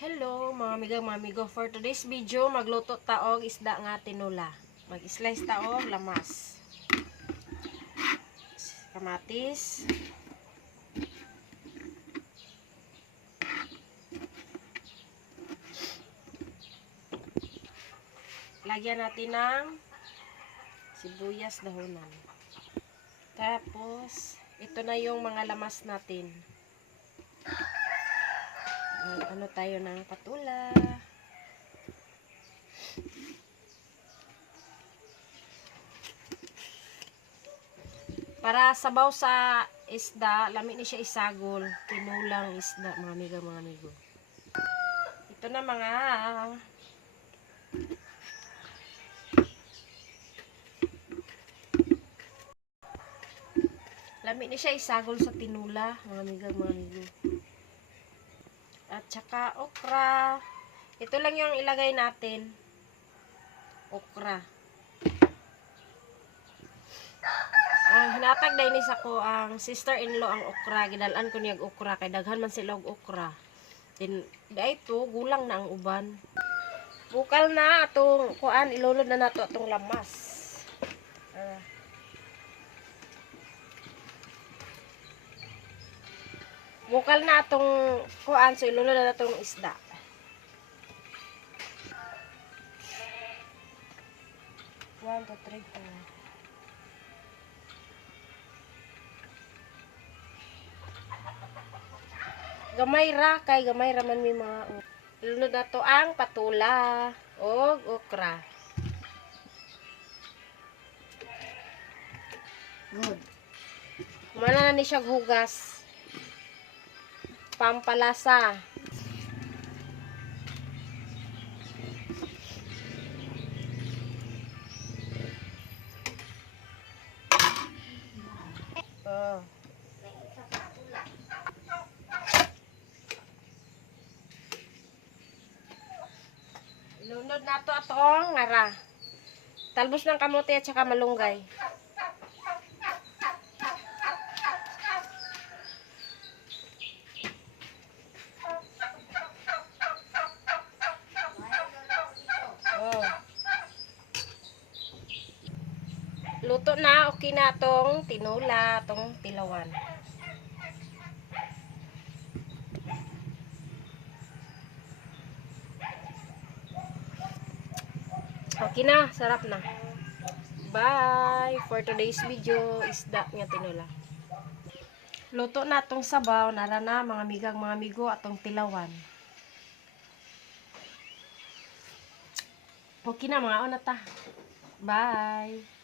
Hello mga amigo, for today's video magluto ta og isda nga tinula. Mag-slice ta og lamas, kamatis, lagyan natin ng sibuyas dahonan. Tapos ito na yung mga lamas natin. Ano tayo ng patula. Para sabaw sa isda, lami ni siya isagol, tinulang isda, mga amigo. Ito na mga lami ni siya isagol sa tinula, mga amigo. At saka okra. Ito lang yung ilagay natin. Okra. Hinatag dahil sa ko ang sister-in-law ang okra. Gidalaan ko niyag okra. Kay daghan man sila og okra. Then, dahil ito, gulang na ang uban. Bukal na atong kuan. Ilulod na nato atong lamas. Bukal na atong kuan. So, ilulod na natong isda. One, two, three, four. Gamay ra kay gamay ra man mi mga lunod na to ang patula o okra. Good. Mana na ni siya hugas. Pampalasa. Oh. Lunod na to atong ngara. Talbos ng kamote at saka malunggay. Oh. Luto na, okay na atong tinula, atong tilawan. Okay na, sarap na. Bye! For today's video, isda nga tinula. Luto na atong sabaw, nara na mga amigo, atong tilawan. Okay na mga onata. Bye!